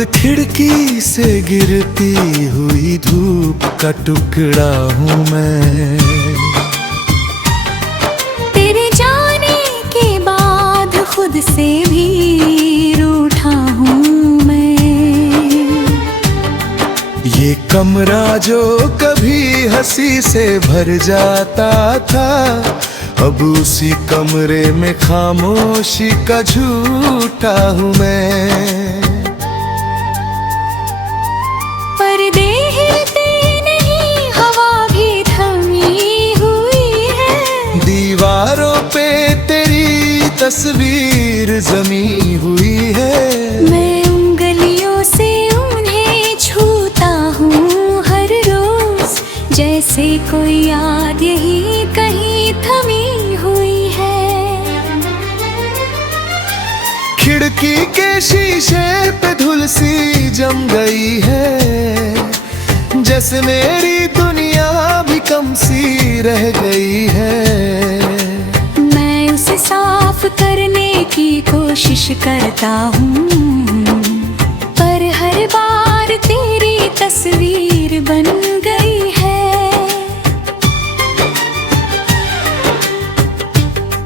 बंद खिड़की से गिरती हुई धूप का टुकड़ा हूँ मैं। तेरे जाने के बाद खुद से भी रूठा हूँ मैं। ये कमरा जो कभी हंसी से भर जाता था, अब उसी कमरे में खामोशी का झूठा हूँ मैं। पर्दे हिलते नहीं, हवा भी थमी हुई है। दीवारों पे तेरी तस्वीर जमी हुई है। मैं उंगलियों से उन्हें छूता हूँ हर रोज, जैसे कोई याद यही कहीं थमी हुई है। खिड़की के शीशे पे धूल सी जम गई है, जैसे मेरी दुनिया भी कम सी रह गई है। मैं उसे साफ करने की कोशिश करता हूँ, पर हर बार तेरी तस्वीर बन गई है।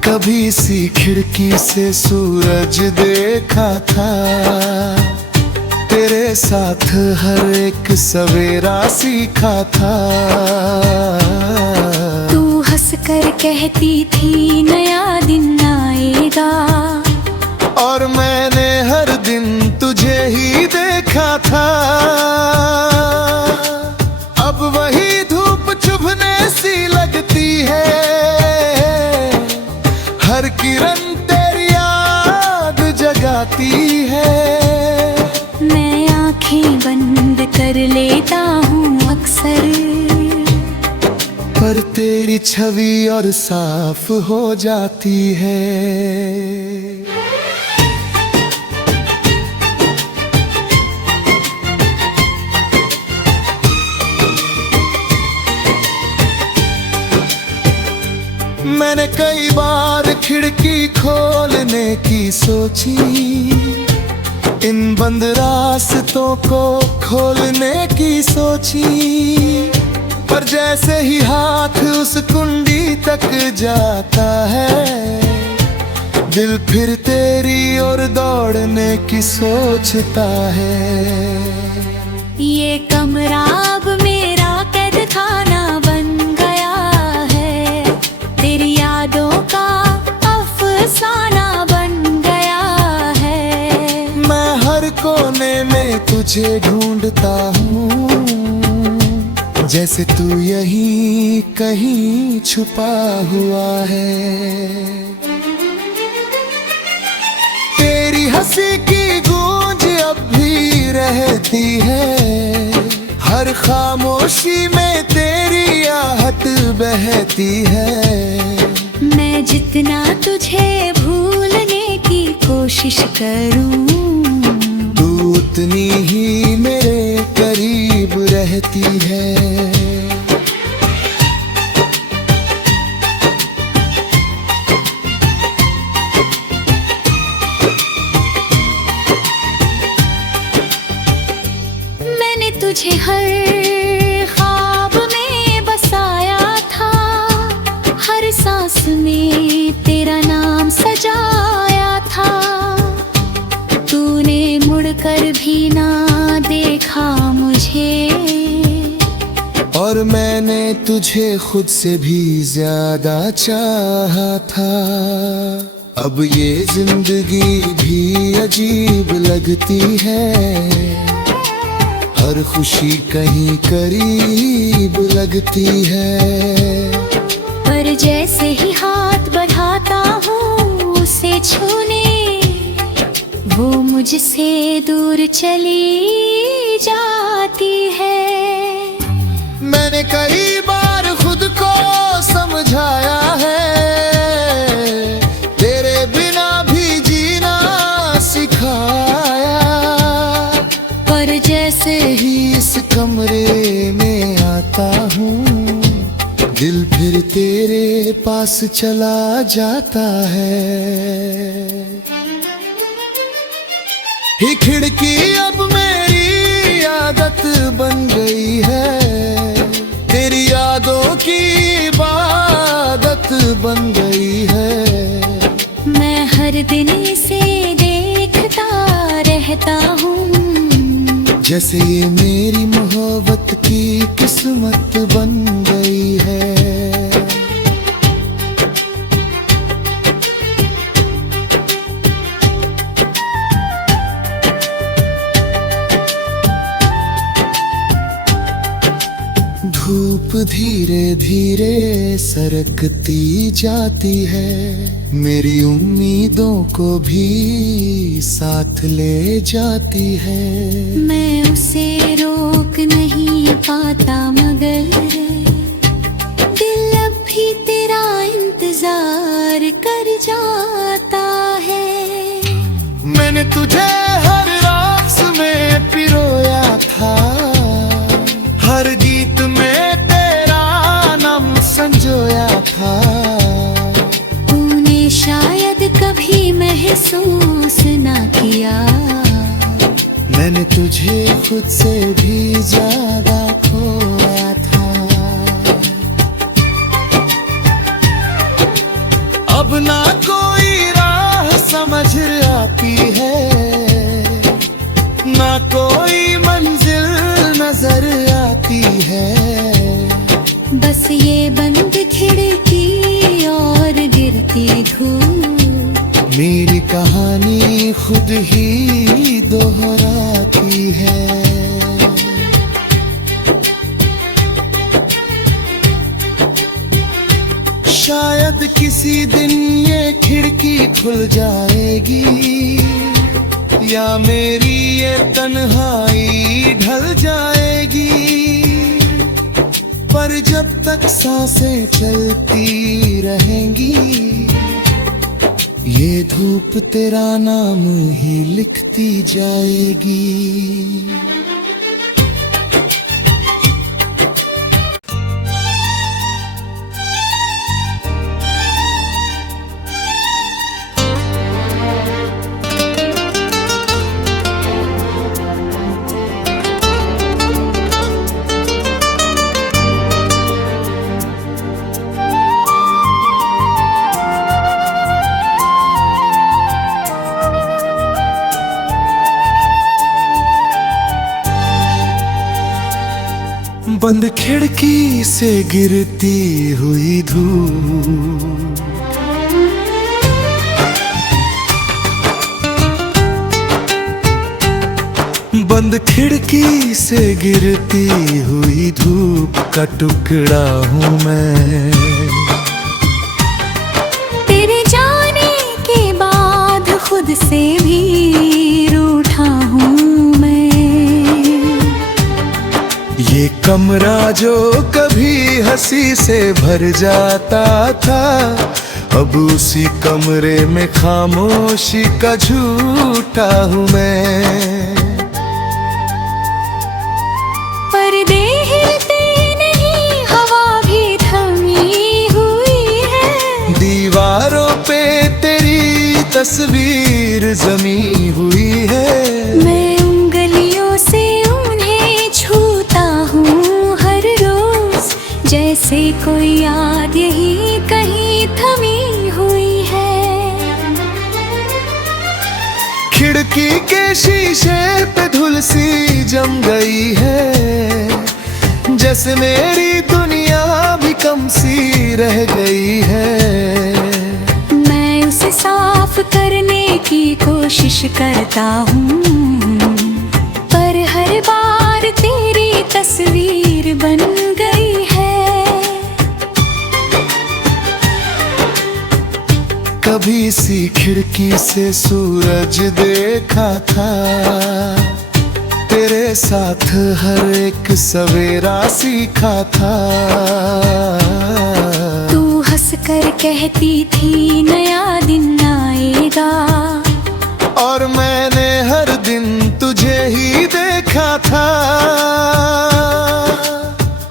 कभी सी खिड़की से सूरज देखा था, तेरे साथ हर एक सवेरा सीखा था। तू हंस कर कहती थी नया दिन आएगा, और मैंने हर दिन तुझे ही देखा था। अब वही धूप चुभने सी लगती है, हर किरण तेरी याद जगाती है। मैं आंखें बंद कर लेता हूँ अक्सर, पर तेरी छवि और साफ हो जाती है। मैंने कई बार खिड़की खोलने की सोची, इन बंद रास्तों को खोलने की सोची, पर जैसे ही हाथ उस कुंडी तक जाता है, दिल फिर तेरी ओर दौड़ने की सोचता है। ये कमरा अब मेरा कैद खाना बन गया है, तेरी यादों का अफसाना बन गया है। मैं हर कोने में तुझे ढूंढता हूँ, जैसे तू यहीं कहीं छुपा हुआ है। तेरी हंसी की गूंज अब भी रहती है, हर खामोशी में तेरी आहट बहती है। मैं जितना तुझे भूलने की कोशिश करूं, तू उतनी ही मेरे करीब रहती है। मैंने तुझे हर ख्वाब में बसाया था, हर सांस में तेरा नाम सजाया था। तूने मुड़कर भी ना देखा मुझे, और मैंने तुझे खुद से भी ज्यादा चाहा था। अब ये जिंदगी भी अजीब लगती है, हर खुशी कहीं करीब लगती है। पर जैसे ही हाथ बढ़ाता हूँ उसे छूने, वो मुझसे दूर चली जाती है। मैंने कई बार खुद को समझाया है, तेरे बिना भी जीना सिखाया, पर जैसे ही इस कमरे में आता हूँ, दिल फिर तेरे पास चला जाता है। ही खिड़की अब मैं दिन इसे देखता रहता हूँ। जैसे ये मेरी मोहब्बत की किस्मत बन गई है। धूप धीरे धीरे सरकती जाती है, मेरी उम्मीदों को भी साथ ले जाती है। मैं उसे रोक नहीं पाता मगर दिल अब भी तेरा इंतजार कर जाता है। मैंने तुझे हर रात में पिरोया था, हर गीत में तेरा नाम संजोया था। तूने शायद कभी महसूस ना किया, मैंने तुझे खुद से भी ज्यादा खोया था। अब ना कोई राह समझ आती है, ना कोई मंजिल नजर आती है। बस ये बंद खिड़की और गिरती धूप मेरी कहानी खुद ही दोहराती है। शायद किसी दिन ये खिड़की खुल जाएगी, या मेरी ये तन्हाई ढल जाएगी। पर जब तक सांसें चलती रहेंगी, ये धूप तेरा नाम ही लिखती जाएगी। बंद खिड़की से गिरती हुई धूप, बंद खिड़की से गिरती हुई धूप का टुकड़ा हूँ मैं। तेरे जाने के बाद खुद से भी रूठा हूँ मैं। ये कमरा जो कभी हंसी से भर जाता था, अब उसी कमरे में खामोशी का झूठा हूँ मैं। पर्दे हिलते नहीं, हवा भी थमी हुई है। दीवारों पे तेरी तस्वीर जमी हुई है। मैं उंगलियों से उन्हें छूता हूँ हर रोज, जैसे कोई याद यही कहीं थमी हुई है। खिड़की के शीशे पे धूल सी जम गई है, जैसे मेरी दुनिया भी कम सी रह गई है। मैं उसे साफ करने की कोशिश करता हूँ, पर हर बार तेरी तस्वीर बन गई है। कभी सी खिड़की से सूरज देखा था, तेरे साथ हर एक सवेरा सीखा था। तू हंस कर कहती थी नया दिन आएगा, और मैंने हर दिन तुझे ही देखा था।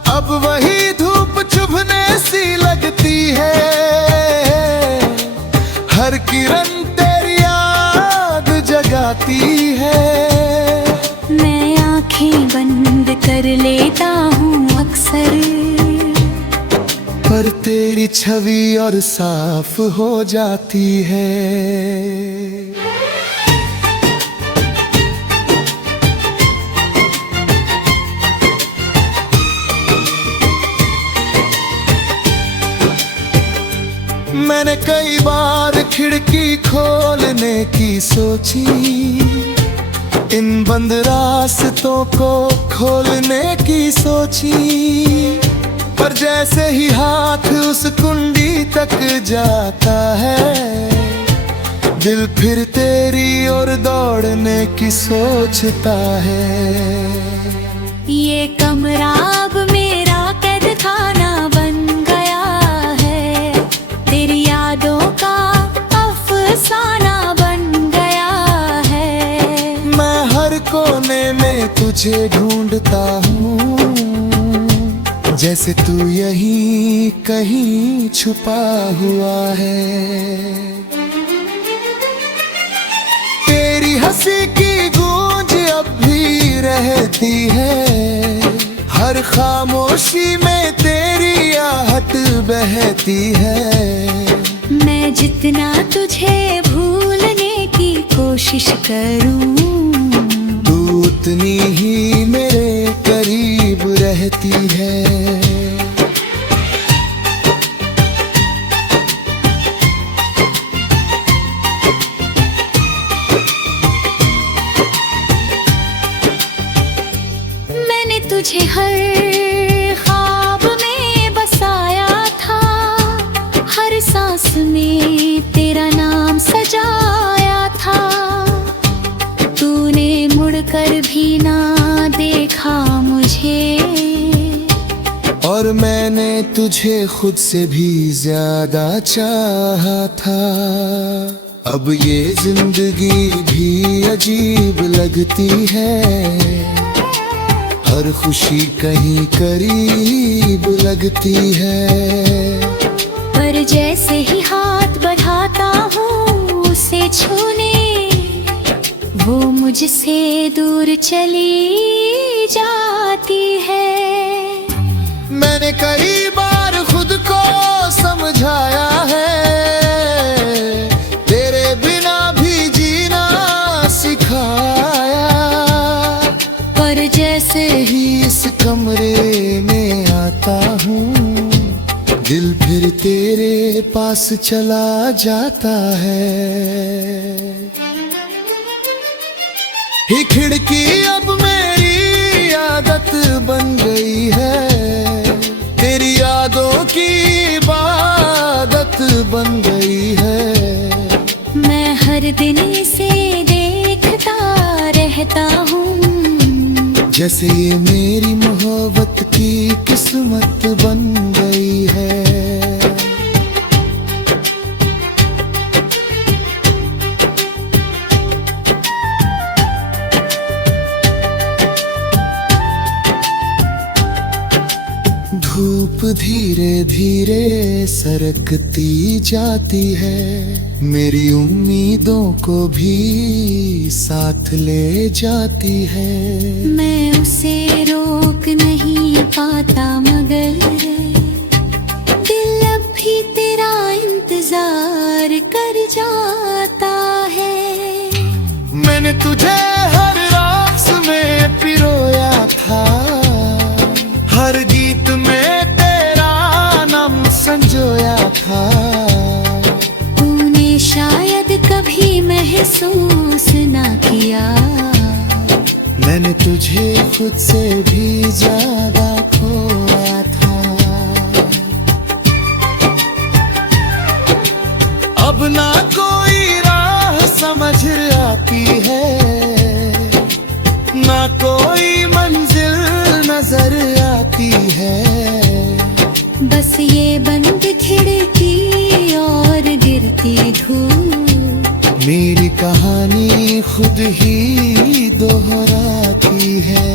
अब वही धूप चुभने सी लगती है, हर किरण तेरी याद जगाती है। मैं आंखें बंद कर लेता हूँ अक्सर, पर तेरी छवि और साफ हो जाती है। मैंने कई बार खिड़की खोलने की सोची, इन बंद रास्तों को खोलने की सोची, पर जैसे ही हाथ उस कुंडी तक जाता है, दिल फिर तेरी ओर दौड़ने की सोचता है। ये कमरा अब मेरा कैद खाना बन गया है, तेरी यादों का अफसाना बन गया है। मैं हर कोने में तुझे ढूंढता हूँ, जैसे तू यहीं कहीं छुपा हुआ है। तेरी हंसी की गूंज अब भी रहती है, हर खामोशी में तेरी आहट बहती है। मैं जितना तुझे भूलने की कोशिश करूं, तू उतनी ही मेरे करीब रहती है। मैंने तुझे हर ख्वाब में बसाया था, हर सांस में तेरा नाम सजाया था। तूने मुड़कर भी ना देखा मुझे, और मैंने तुझे खुद से भी ज्यादा चाहा था। अब ये जिंदगी भी अजीब लगती है, हर खुशी कहीं करीब लगती है। पर जैसे ही हाथ बढ़ाता हूँ उसे छूने, वो मुझसे दूर चली जाती है। मैंने कई बार खुद को समझाया है, तेरे बिना भी जीना सिखाया, पर जैसे ही इस कमरे में आता हूँ, दिल फिर तेरे पास चला जाता है। ही खिड़की अब मेरी आदत बन गई है, तेरी यादों की इबादत बन गई है। मैं हर दिन इसे देखता रहता हूँ, जैसे ये मेरी मोहब्बत की किस्मत बन गई है। धूप धीरे धीरे सरकती जाती है, मेरी उम्मीदों को भी साथ ले जाती है। मैं उसे रोक नहीं पाता मगर दिल अब भी तेरा इंतजार कर जाता है। मैंने तुझे हर रात में पिरोया था, हर गीत में तेरा नाम संजोया था। तूने शायद कभी महसूस ना किया, मैंने तुझे खुद से भी ज्यादा खोया था। अब ना कोई राह समझ आती है, ना कोई मंजिल नजर आती है। बस ये बंद खिड़की और गिरती धूप, मेरी कहानी खुद ही दोहराती है।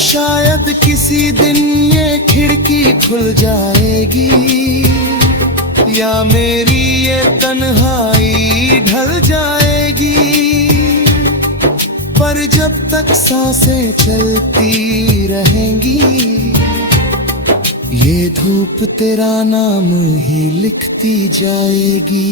शायद किसी दिन ये खिड़की खुल जाएगी, या मेरी ये तन्हाई ढल जाएगी। पर जब तक सांसें चलती रहेंगी, ये धूप तेरा नाम ही लिखती जाएगी।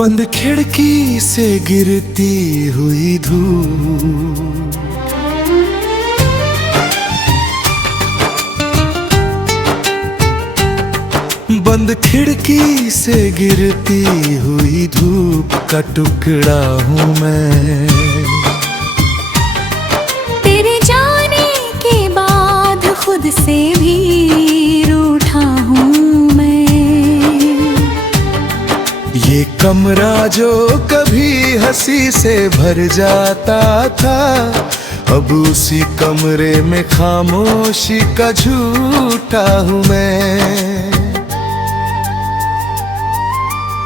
बंद खिड़की से गिरती हुई धूप, बंद खिड़की से गिरती हुई धूप का टुकड़ा हूँ मैं। तेरे जाने के बाद खुद से भी रूठा हूँ मैं। ये कमरा जो कभी हंसी से भर जाता था, अब उसी कमरे में खामोशी का झूठा हूँ मैं।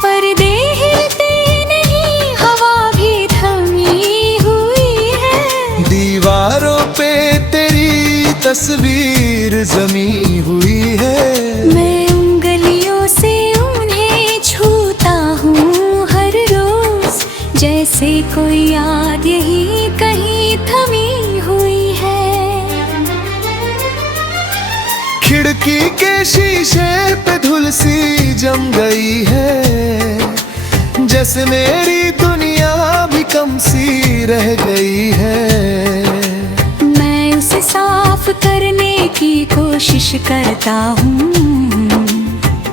पर्दे हिलते नहीं, हवा भी थमी हुई है। दीवारों पे तेरी तस्वीर जमी हुई है। मैं उंगलियों से उन्हें छूता हूँ हर रोज, जैसे कोई याद यही कहीं थमी हुई है। खिड़की के शीशे पे धूल सी जम गई है, जैसे मेरी दुनिया भी कम सी रह गई है। मैं उसे साफ करने की कोशिश करता हूँ,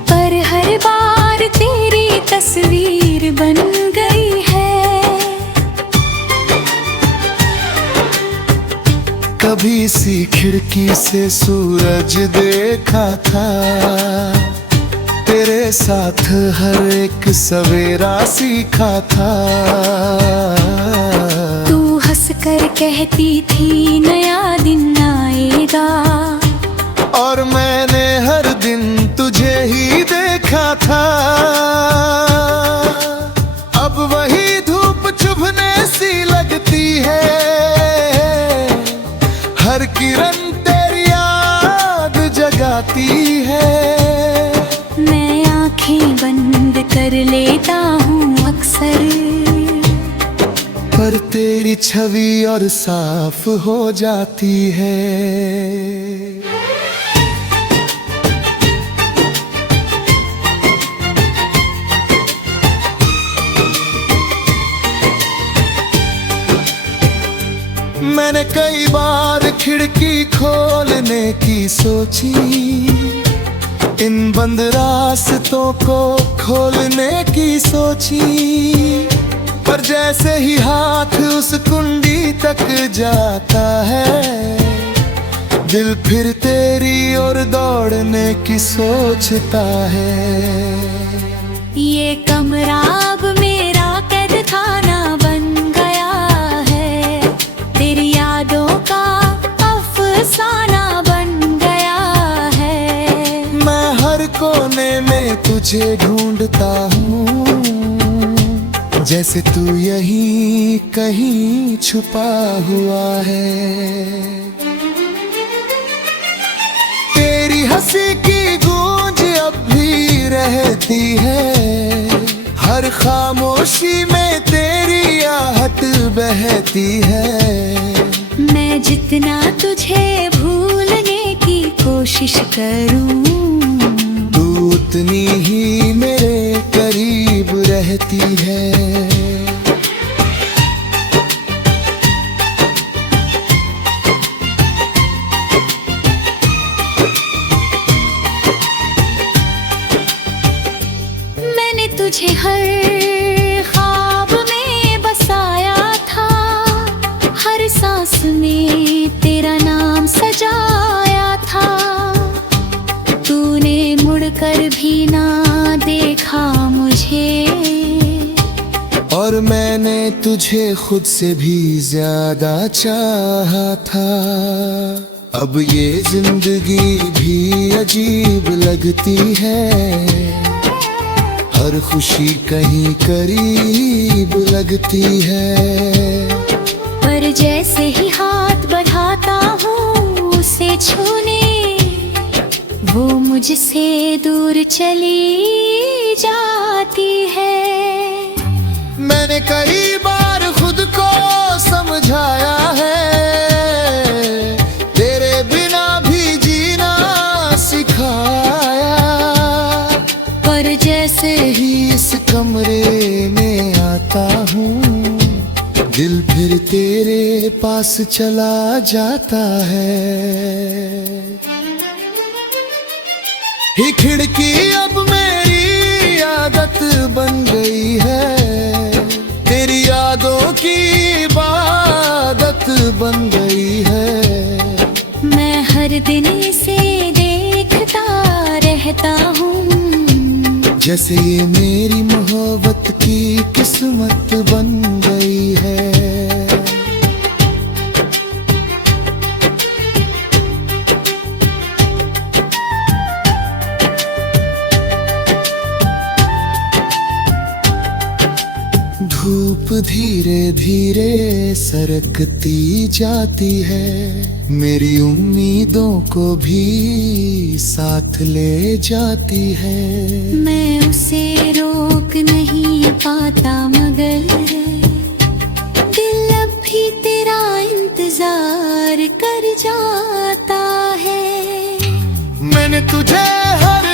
पर हर बार तेरी तस्वीर बन गई है। कभी सी खिड़की से सूरज देखा था, तेरे साथ हर एक सवेरा सीखा था। तू हंस कर कहती थी नया दिन आएगा, और मैंने हर दिन तुझे ही देखा था। अब वही धूप चुभने सी लगती है, हर किरण तेरी याद जगाती है। मैं आंखें बंद कर लेता हूँ अक्सर, पर तेरी छवि और साफ हो जाती है। मैंने कई बार खिड़की खोलने की सोची, इन बंद रास्तों को खोलने की सोची, पर जैसे ही हाथ उस कुंडी तक जाता है, दिल फिर तेरी ओर दौड़ने की सोचता है। ये कमरा अब मेरा कैद खाना बन गया है, तेरी यादों का अफसाना बन गया है। मैं हर कोने में तुझे ढूंढता हूँ, जैसे तू यहीं कहीं छुपा हुआ है। तेरी हंसी की गूंज अब भी रहती है, हर खामोशी में तेरी आहट बहती है। मैं जितना तुझे भूलने की कोशिश करूं, तू उतनी ही मेरे करीब रहती है। मैंने तुझे हर ख्वाब में बसाया था, हर सांस में तेरा नाम सजाया था। तूने मुड़कर भी ना देखा मुझे, मैंने तुझे खुद से भी ज्यादा चाहा था। अब ये जिंदगी भी अजीब लगती है, हर खुशी कहीं करीब लगती है। पर जैसे ही हाथ बढ़ाता हूँ उसे छूने, वो मुझसे दूर चली जाती है। मैंने कई बार खुद को समझाया है, तेरे बिना भी जीना सिखाया। पर जैसे ही इस कमरे में आता हूँ, दिल फिर तेरे पास चला जाता है। ही खिड़की अब मेरी आदत बन गई है, तेरी यादों की इबादत बन गई है। मैं हर दिन इसे देखता रहता हूँ, जैसे ये मेरी मोहब्बत की किस्मत बन गई है। धूप धीरे धीरे सरकती जाती है, मेरी उम्मीदों को भी साथ ले जाती है। मैं उसे रोक नहीं पाता मगर दिल अब भी तेरा इंतजार कर जाता है। मैंने तुझे हर